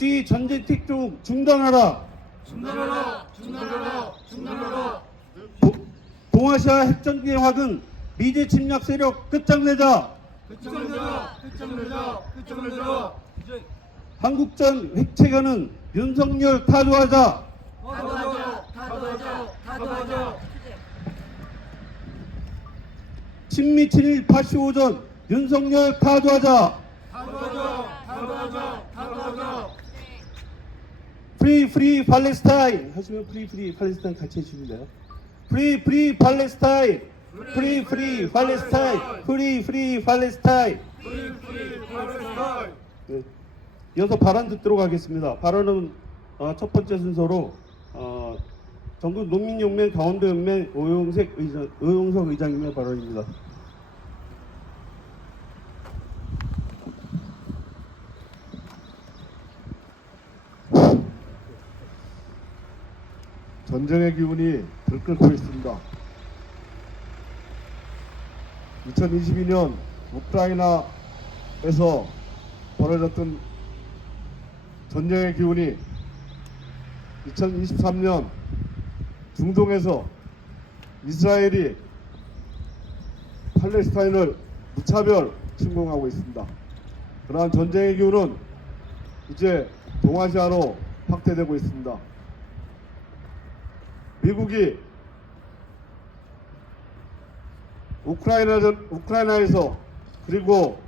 한국지 전쟁 특종 중단하라. 중단하라! 중단하라! 중단하라! 동아시아 핵전 계획은 미제 침략 세력 끝장내자. 끝장내자! 끝장내자! 끝장내자! 한국전 핵체계는 윤석열 타도하자. 타도하자! 타도하자! 타도하자! 친미 친일 85전 윤석열 타도하자. 타도하자! 타도하자! 타도하자! 프리 팔레스타인 하시면 프리 팔레스타인 같이 해주시면 돼요. 프리 팔레스타인. 프리 팔레스타인. 프리 팔레스타인. 네. 이어서 발언 듣도록 하겠습니다. 발언은 첫 번째 순서로 전국 농민연맹 강원도연맹 오용석 의장님의 발언입니다. 전쟁의 기운이 들끓고 있습니다. 2022년 우크라이나에서 벌어졌던 전쟁의 기운이 2023년 중동에서 이스라엘이 팔레스타인을 무차별 침공하고 있습니다. 그러한 전쟁의 기운은 이제 동아시아로 확대되고 있습니다. 미국이 우크라이나에서 그리고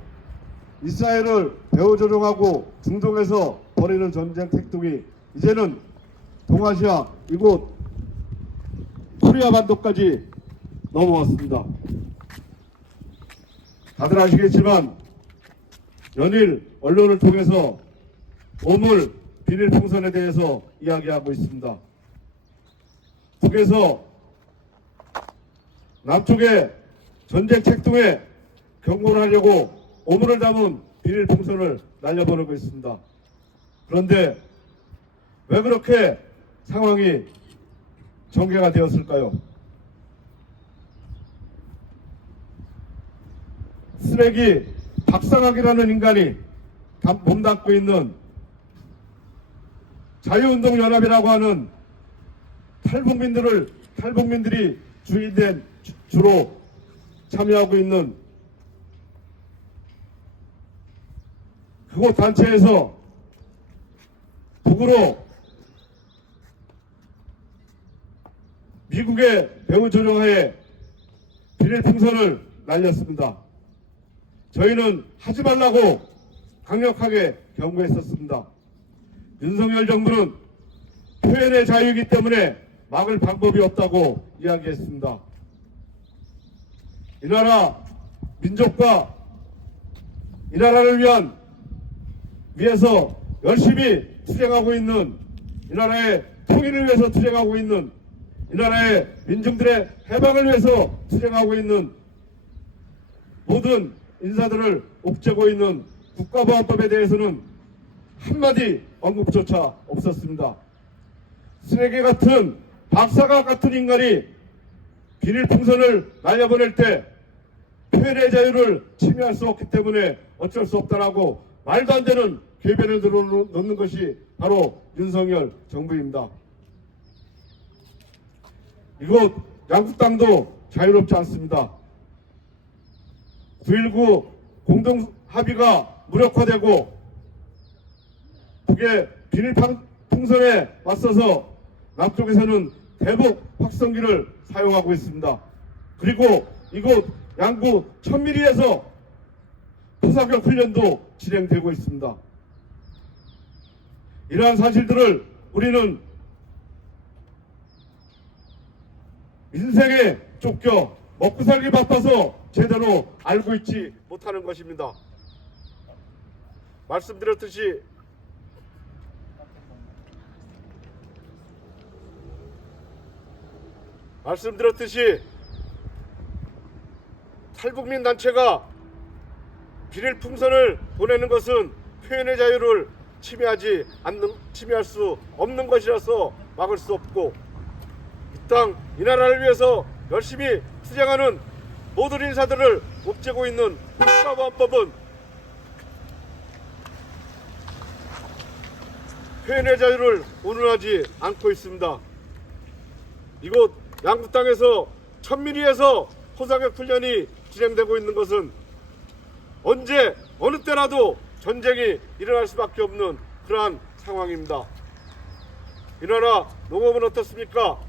이스라엘을 배후 조종하고 중동에서 벌이는 전쟁 태동이 이제는 동아시아 이곳 코리아 반도까지 넘어왔습니다. 다들 아시겠지만 연일 언론을 통해서 오물 비밀 풍선에 대해서 이야기하고 있습니다. 북에서 남쪽의 전쟁 책동에 경고를 하려고 오물을 담은 비닐 풍선을 날려보내고 있습니다. 그런데 왜 그렇게 상황이 전개가 되었을까요? 쓰레기 박상학이라는 인간이 몸담고 있는 자유운동연합이라고 하는 탈북민들이 주로 참여하고 있는 그곳 단체에서 북으로 미국의 배후 조종하에 비닐 풍선을 날렸습니다. 저희는 하지 말라고 강력하게 경고했었습니다. 윤석열 정부는 표현의 자유이기 때문에 막을 방법이 없다고 이야기했습니다. 이 나라 민족과 이 나라를 위해서 열심히 투쟁하고 있는 이 나라의 통일을 위해서 투쟁하고 있는 이 나라의 민중들의 해방을 위해서 투쟁하고 있는 모든 인사들을 옥죄고 있는 국가보안법에 대해서는 한마디 언급조차 없었습니다. 쓰레기 같은 박사각 같은 인간이 비닐 풍선을 날려보낼 때 표현의 자유를 침해할 수 없기 때문에 어쩔 수 없다라고 말도 안 되는 궤변을 들어놓는 것이 바로 윤석열 정부입니다. 이곳 양국당도 자유롭지 않습니다. 9.19 공동합의가 무력화되고 북의 비닐 풍선에 맞서서 남쪽에서는 대북 확성기를 사용하고 있습니다. 그리고 이곳 양구 천미리에서 포사격 훈련도 진행되고 있습니다. 이러한 사실들을 우리는 인생에 쫓겨 먹고 살기 바빠서 제대로 알고 있지 못하는 것입니다. 말씀드렸듯이 탈북민 단체가 비닐 풍선을 보내는 것은 표현의 자유를 침해할 수 없는 것이라서 막을 수 없고 이 땅, 이 나라를 위해서 열심히 투쟁하는 모든 인사들을 옥죄고 있는 국가보안법은 표현의 자유를 운운하지 않고 있습니다. 이곳 양구 땅에서 천민리에서 포상역 훈련이 진행되고 있는 것은 언제 어느 때라도 전쟁이 일어날 수밖에 없는 그러한 상황입니다. 이 나라 농업은 어떻습니까?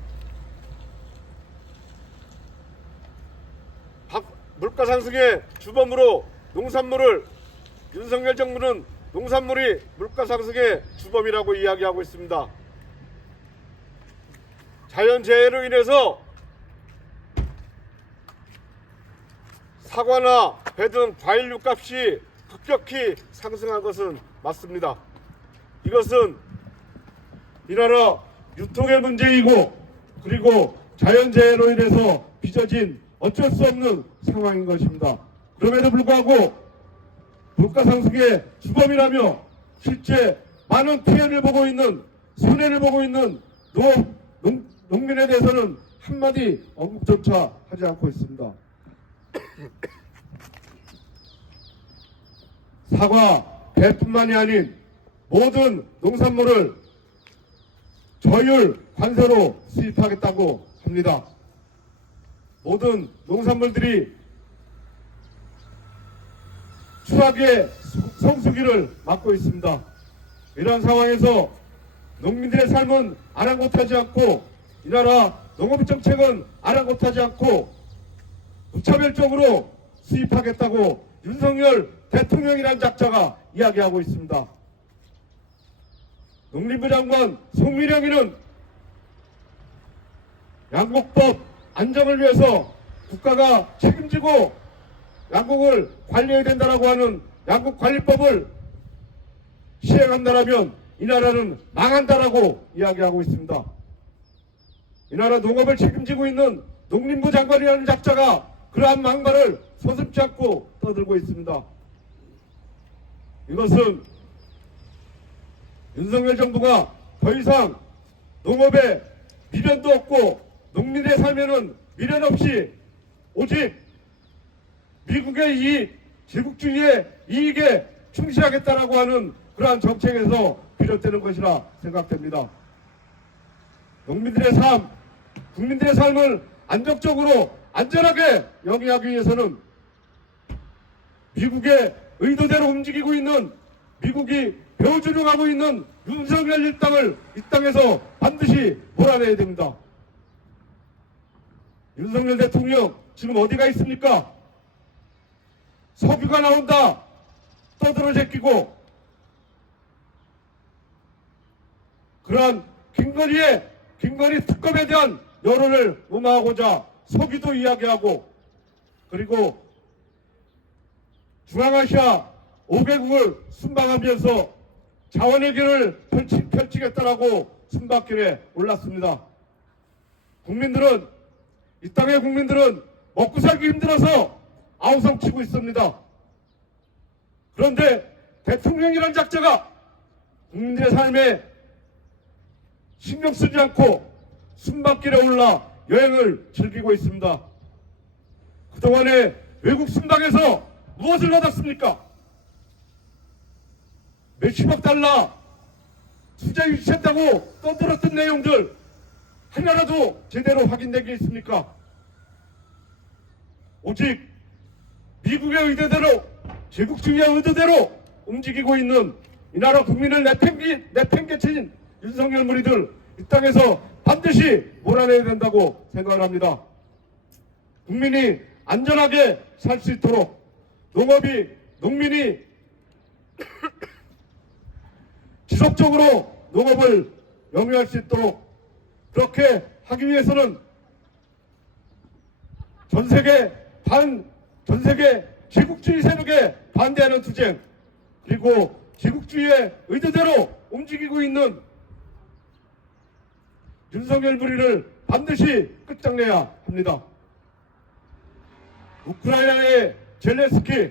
물가 상승의 주범으로 농산물을 윤석열 정부는 농산물이 물가 상승의 주범이라고 이야기하고 있습니다. 자연재해로 인해서 사과나 배 등 과일류 값이 급격히 상승한 것은 맞습니다. 이것은 이 나라 유통의 문제이고 그리고 자연재해로 인해서 빚어진 어쩔 수 없는 상황인 것입니다. 그럼에도 불구하고 물가 상승의 주범이라며 실제 많은 피해를 보고 있는 손해를 보고 있는 농민에 대해서는 한마디 언급조차 하지 않고 있습니다. 사과, 배뿐만이 아닌 모든 농산물을 저율 관세로 수입하겠다고 합니다. 모든 농산물들이 추락의 성수기를 맞고 있습니다. 이러한 상황에서 농민들의 삶은 아랑곳하지 않고 이 나라 농업정책은 아랑곳하지 않고 무차별적으로 수입하겠다고 윤석열 대통령이라는 작자가 이야기하고 있습니다. 농림부 장관 송미령이는 양곡법 안정을 위해서 국가가 책임지고 양곡을 관리해야 된다라고 하는 양곡관리법을 시행한다라면 이 나라는 망한다라고 이야기하고 있습니다. 이 나라 농업을 책임지고 있는 농림부 장관이라는 작자가 그러한 막말을 서슴지 않고 떠들고 있습니다. 이것은 윤석열 정부가 더 이상 농업에 미련도 없고 농민의 삶에는 미련 없이 오직 미국의 이익, 제국주의의 이익에 충실하겠다라고 하는 그러한 정책에서 비롯되는 것이라 생각됩니다. 농민들의 삶, 국민들의 삶을 안정적으로 안전하게 영위하기 위해서는 미국의 의도대로 움직이고 있는 미국이 배후주령하고 있는 윤석열 일당을 이 땅에서 반드시 몰아내야 됩니다. 윤석열 대통령 지금 어디가 있습니까? 석유가 나온다 떠들어 제끼고 그러한 김건희 특검에 대한 여론을 음화하고자 석유도 이야기하고 그리고 중앙아시아 5개국을 순방하면서 자원의 길을 펼치겠다라고 순방길에 올랐습니다. 이 땅의 국민들은 먹고 살기 힘들어서 아우성 치고 있습니다. 그런데 대통령이란 작자가 국민들의 삶에 신경 쓰지 않고 순방길에 올라 여행을 즐기고 있습니다. 그동안에 외국 순방에서 무엇을 받았습니까? 몇십억 달러 투자 유치했다고 떠들었던 내용들 하나라도 제대로 확인된 게 있습니까? 오직 미국의 의도대로 제국주의의 의도대로 움직이고 있는 이 나라 국민을 내팽개친 윤석열 무리들 이 땅에서 반드시 몰아내야 된다고 생각을 합니다. 국민이 안전하게 살 수 있도록 농민이 지속적으로 농업을 영위할 수 있도록 그렇게 하기 위해서는 전 세계 제국주의 세력에 반대하는 투쟁 그리고 제국주의의 의도대로 움직이고 있는 윤석열 무리를 반드시 끝장내야 합니다. 우크라이나의 젤렌스키,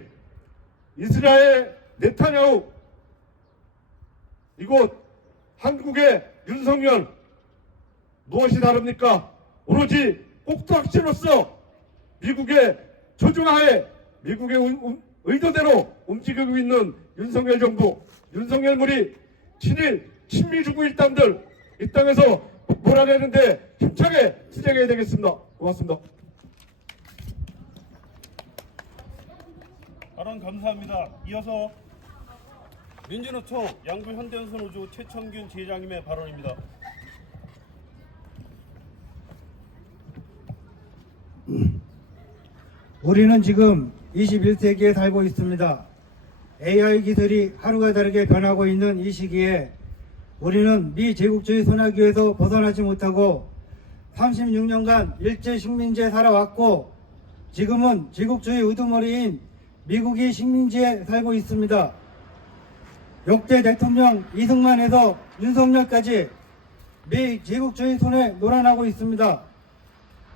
이스라엘 네타냐후, 이곳 한국의 윤석열 무엇이 다릅니까? 오로지 꼭두각시로서 미국의 조종하에 미국의 의도대로 움직이고 있는 윤석열 정부, 윤석열 무리 친일 친미주구 일당들 이 땅에서 몰아내는데 힘차게 투쟁해야 되겠습니다. 고맙습니다. 발언 감사합니다. 이어서 민주노총 양구현대연선호주 최청균 지회장님의 발언입니다. 우리는 지금 21세기에 살고 있습니다. AI 기술이 하루가 다르게 변하고 있는 이 시기에 우리는 미제국주의 손아귀에서 벗어나지 못하고 36년간 일제 식민지에 살아왔고 지금은 제국주의 우두머리인 미국이 식민지에 살고 있습니다. 역대 대통령 이승만에서 윤석열까지 미제국주의 손에 놀아나고 있습니다.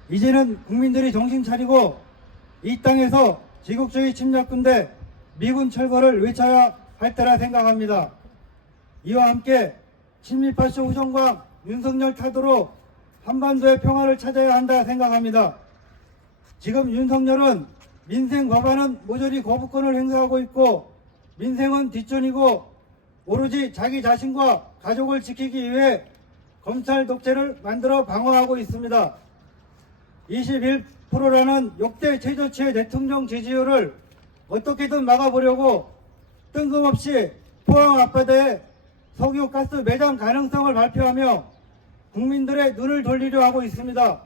이제는 국민들이 정신 차리고 이 땅에서 제국주의 침략군대 미군 철거를 외쳐야 할 때라 생각합니다. 이와 함께 친미파쇼 우정과 윤석열 타도로 한반도의 평화를 찾아야 한다 생각합니다. 지금 윤석열은 민생 과반은 모조리 거부권을 행사하고 있고 민생은 뒷전이고 오로지 자기 자신과 가족을 지키기 위해 검찰 독재를 만들어 방어하고 있습니다. 21%라는 역대 최저치의 대통령 지지율을 어떻게든 막아보려고 뜬금없이 포항 앞바다에 석유가스 매장 가능성을 발표하며 국민들의 눈을 돌리려 하고 있습니다.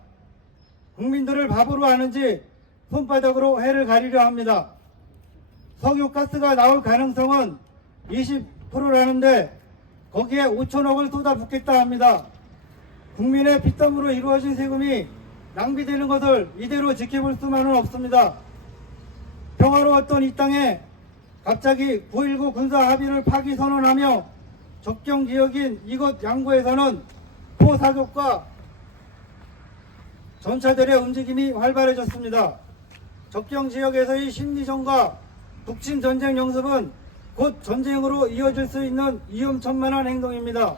국민들을 바보로 하는지 손바닥으로 해를 가리려 합니다. 석유가스가 나올 가능성은 20%라는데 거기에 5천억을 쏟아붓겠다 합니다. 국민의 피땀으로 이루어진 세금이 낭비되는 것을 이대로 지켜볼 수만은 없습니다. 평화로웠던 이 땅에 갑자기 9.19 군사 합의를 파기 선언하며 접경 지역인 이곳 양구에서는 포사격과 전차들의 움직임이 활발해졌습니다. 접경 지역에서의 심리전과 북침 전쟁 연습은 곧 전쟁으로 이어질 수 있는 위험천만한 행동입니다.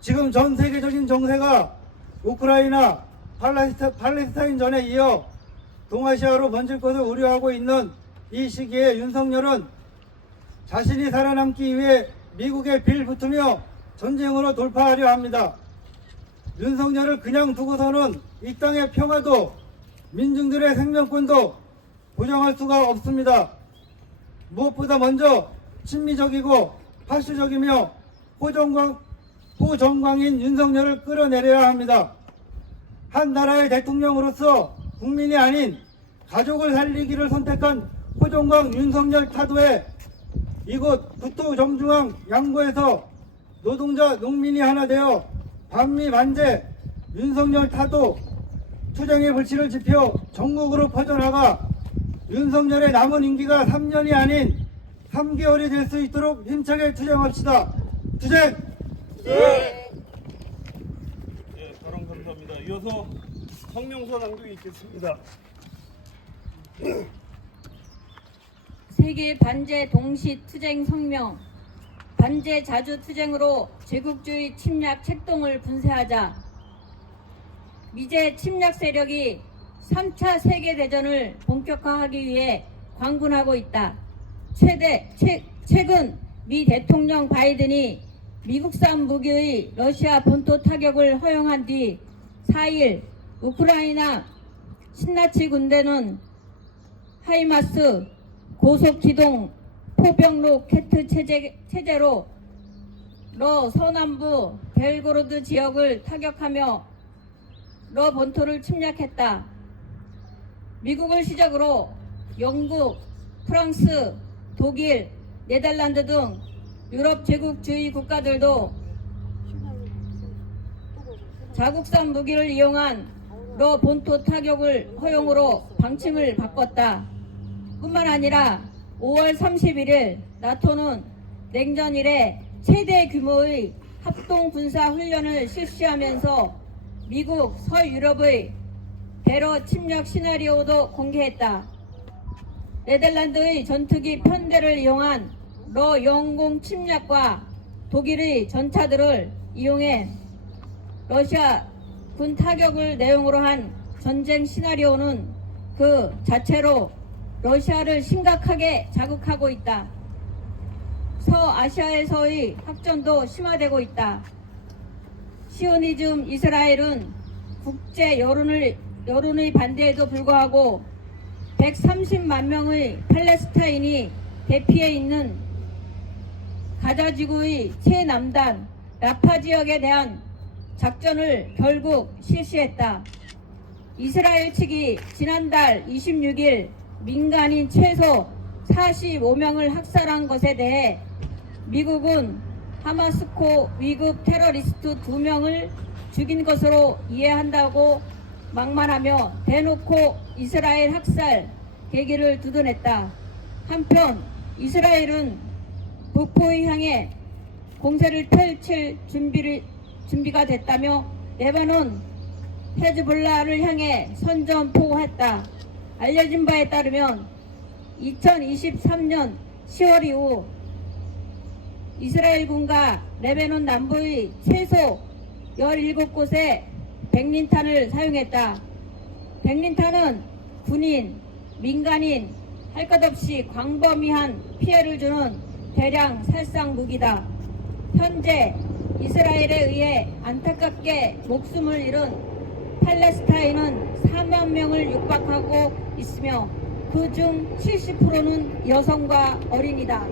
지금 전 세계적인 정세가 우크라이나 팔레스타인전에 이어 동아시아로 번질 것을 우려하고 있는 이 시기에 윤석열은 자신이 살아남기 위해 미국에 빌붙으며 전쟁으로 돌파하려 합니다. 윤석열을 그냥 두고서는 이 땅의 평화도 민중들의 생명권도 보장할 수가 없습니다. 무엇보다 먼저 친미적이고 파쇼적이며 호정광인 윤석열을 끌어내려야 합니다. 한 나라의 대통령으로서 국민이 아닌 가족을 살리기를 선택한 호정광 윤석열 타도에 이곳 북도 정중앙 양구에서 노동자 농민이 하나 되어 반미반제 윤석열 타도 투쟁의 불씨를 지펴 전국으로 퍼져나가 윤석열의 남은 임기가 3년이 아닌 3개월이 될 수 있도록 힘차게 투쟁합시다. 투쟁! 예, 발언 감사합니다. 이어서 성명서 낭독이 있겠습니다. 세계 반제 동시 투쟁 성명. 반제 자주 투쟁으로 제국주의 침략 책동을 분쇄하자. 미제 침략 세력이 3차 세계대전을 본격화하기 위해 광군하고 있다. 최근 미 대통령 바이든이 미국산 무기의 러시아 본토 타격을 허용한 뒤 4일 우크라이나 신나치 군대는 하이마스 고속기동 포병 로켓 체제로 러 서남부 벨고로드 지역을 타격하며 러 본토를 침략했다. 미국을 시작으로 영국, 프랑스, 독일, 네덜란드 등 유럽 제국주의 국가들도 자국산 무기를 이용한 러 본토 타격을 허용으로 방침을 바꿨다. 뿐만 아니라 5월 31일 나토는 냉전 이래 최대 규모의 합동 군사 훈련을 실시하면서 미국, 서유럽의 대러 침략 시나리오도 공개했다. 네덜란드의 전투기 편대를 이용한 러 영공 침략과 독일의 전차들을 이용해 러시아 군 타격을 내용으로 한 전쟁 시나리오는 그 자체로 러시아를 심각하게 자극하고 있다. 서아시아에서의 확전도 심화되고 있다. 시오니즘 이스라엘은 국제 여론의 반대에도 불구하고 130만 명의 팔레스타인이 대피해 있는 가자 지구의 최남단 라파 지역에 대한 작전을 결국 실시했다. 이스라엘 측이 지난달 26일 민간인 최소 45명을 학살한 것에 대해 미국은 하마스코 위급 테러리스트 2명을 죽인 것으로 이해한다고 막말하며 대놓고 이스라엘 학살 계기를 두둔했다. 한편 이스라엘은 북부를 향해 공세를 펼칠 준비가 됐다며 레바논 헤즈볼라를 향해 선전포고했다. 알려진 바에 따르면 2023년 10월 이후 이스라엘군과 레바논 남부의 최소 17곳에 백린탄을 사용했다. 백린탄은 군인, 민간인, 할 것 없이 광범위한 피해를 주는 대량 살상 무기다. 현재 이스라엘에 의해 안타깝게 목숨을 잃은 팔레스타인은 4만 명을 육박하고 있으며 그중 70%는 여성과 어린이다.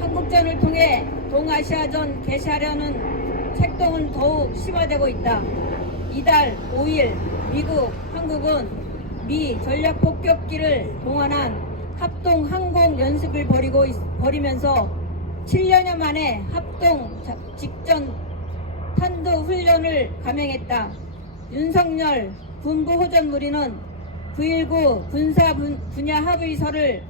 한국전을 통해 동아시아전 개시하려는 책동은 더욱 심화되고 있다. 이달 5일 미국, 한국은 미 전략폭격기를 동원한 합동 항공 연습을 벌이면서 7년여 만에 합동 직전 탄도 훈련을 감행했다. 윤석열 군부호전무리는 9.19 군사 분야 합의서를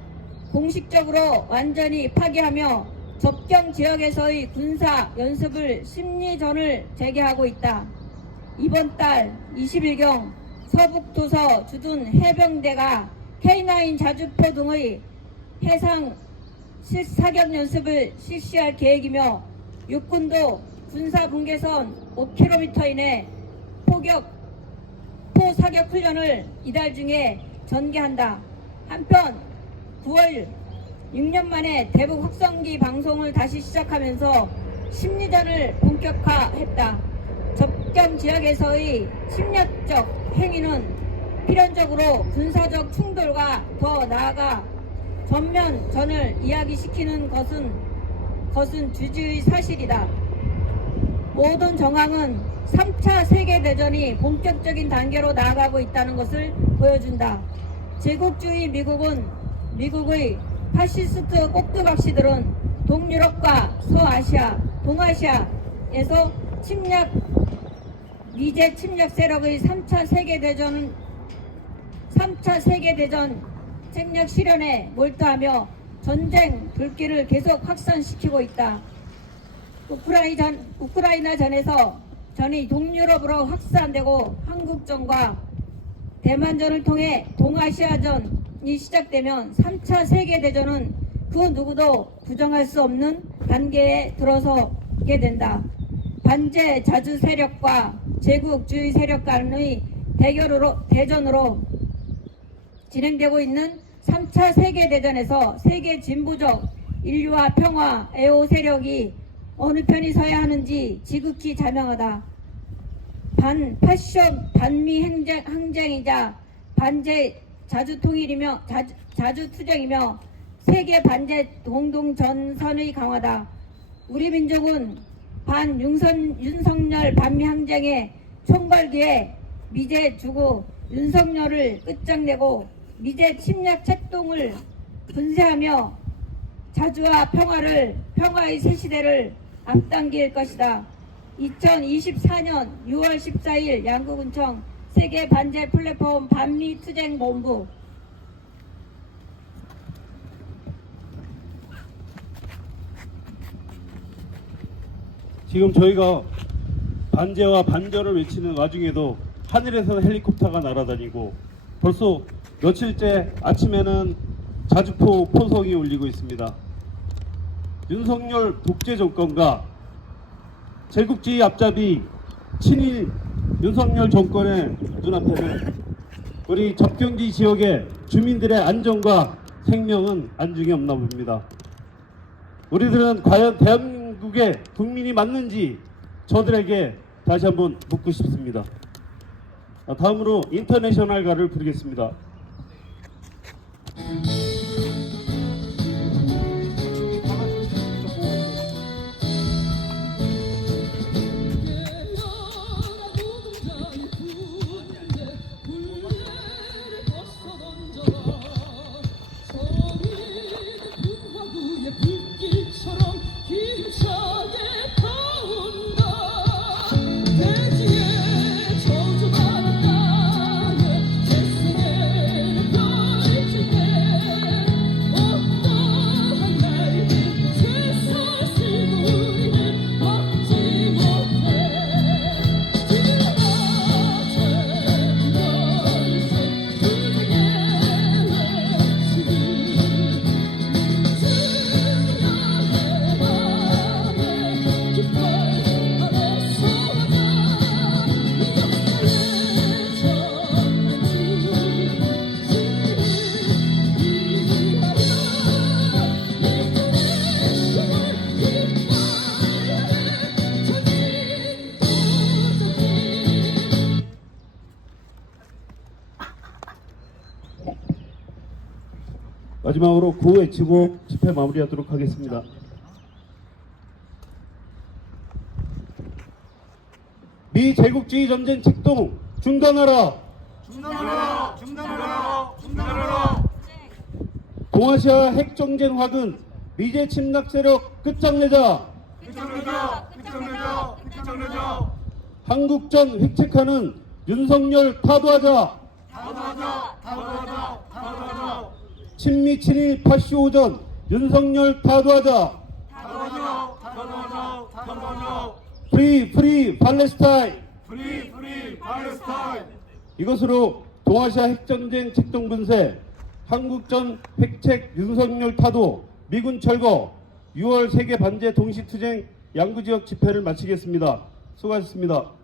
공식적으로 완전히 파기하며 접경 지역에서의 군사 연습을 심리전을 재개하고 있다. 이번 달 20일경 서북도서 주둔 해병대가 K9 자주포 등의 해상 사격 연습을 실시할 계획이며 육군도 군사 분계선 5km 이내 포사격 훈련을 이달 중에 전개한다. 한편 9월 6년 만에 대북 확성기 방송을 다시 시작하면서 심리전을 본격화했다. 접경 지역에서의 침략적 행위는 필연적으로 군사적 충돌과 더 나아가 전면전을 이야기시키는 것은 주지의 사실이다. 모든 정황은 3차 세계대전이 본격적인 단계로 나아가고 있다는 것을 보여준다. 제국주의 미국의 파시스트 꼭두각시들은 동유럽과 서아시아, 동아시아에서 미제 침략 세력의 3차 세계대전 책략 실현에 몰두하며 전쟁 불길을 계속 확산시키고 있다. 우크라이나 전이 동유럽으로 확산되고 한국전과 대만전을 통해 동아시아전이 시작되면 3차 세계대전은 그 누구도 부정할 수 없는 단계에 들어서게 된다. 반제 자주 세력과 제국주의 세력 간의 대전으로 진행되고 있는 3차 세계대전에서 세계 진보적 인류와 평화 애호 세력이 어느 편이 서야 하는지 지극히 자명하다. 반파시즘 반미 항쟁이자 반제 자주투쟁이며 세계 반제 공동전선의 강화다. 우리 민족은 윤석열 반미 항쟁의 총궐기에 미제 주고 윤석열을 끝장내고 미제 침략 책동을 분쇄하며 자주와 평화의 새 시대를 앞당길 것이다. 2024년 6월 14일 양구군청 세계 반제 플랫폼 반미 투쟁 본부. 지금 저희가 반제와 반전을 외치는 와중에도 하늘에서 헬리콥터가 날아다니고 벌써 며칠째 아침에는 자주포 포성이 울리고 있습니다. 윤석열 독재 정권과 제국주의 앞잡이 친일 윤석열 정권의 눈앞에는 우리 접경지 지역의 주민들의 안전과 생명은 안중에 없나 봅니다. 우리들은 과연 대한민국의 국민이 맞는지 저들에게 다시 한번 묻고 싶습니다. 다음으로 인터내셔널가를 부르겠습니다. 불길처럼 힘차게 타온다. 대지에 저주받은 땅에 새송이를 펼칠 때 어떠한 날이 쇠사슬도 우리는 막지 못해. 지나가자 이것은 투쟁의 외침. 마지막으로 구호 외치고 집회 마무리하도록 하겠습니다. 미 제국주의 전쟁 책동 중단하라. 중단하라! 중단하라! 중단하라! 동아시아 핵정쟁 화근 미제 침략 세력 끝장내자. 끝장내자! 끝장내자! 끝장내자! 한국전 획책하는 윤석열 타도하자. 타도하자! 타도하자! 타도하자! 친미 친일 85전 윤석열 타도하자. 타도하자! 타도하자! 타도하자! 프리 팔레스타인. 프리 팔레스타인! 이것으로 동아시아 핵전쟁 책동 분쇄, 한국전 획책 윤석열 타도, 미군 철거, 6월 세계 반제 동시투쟁 양구지역 집회를 마치겠습니다. 수고하셨습니다.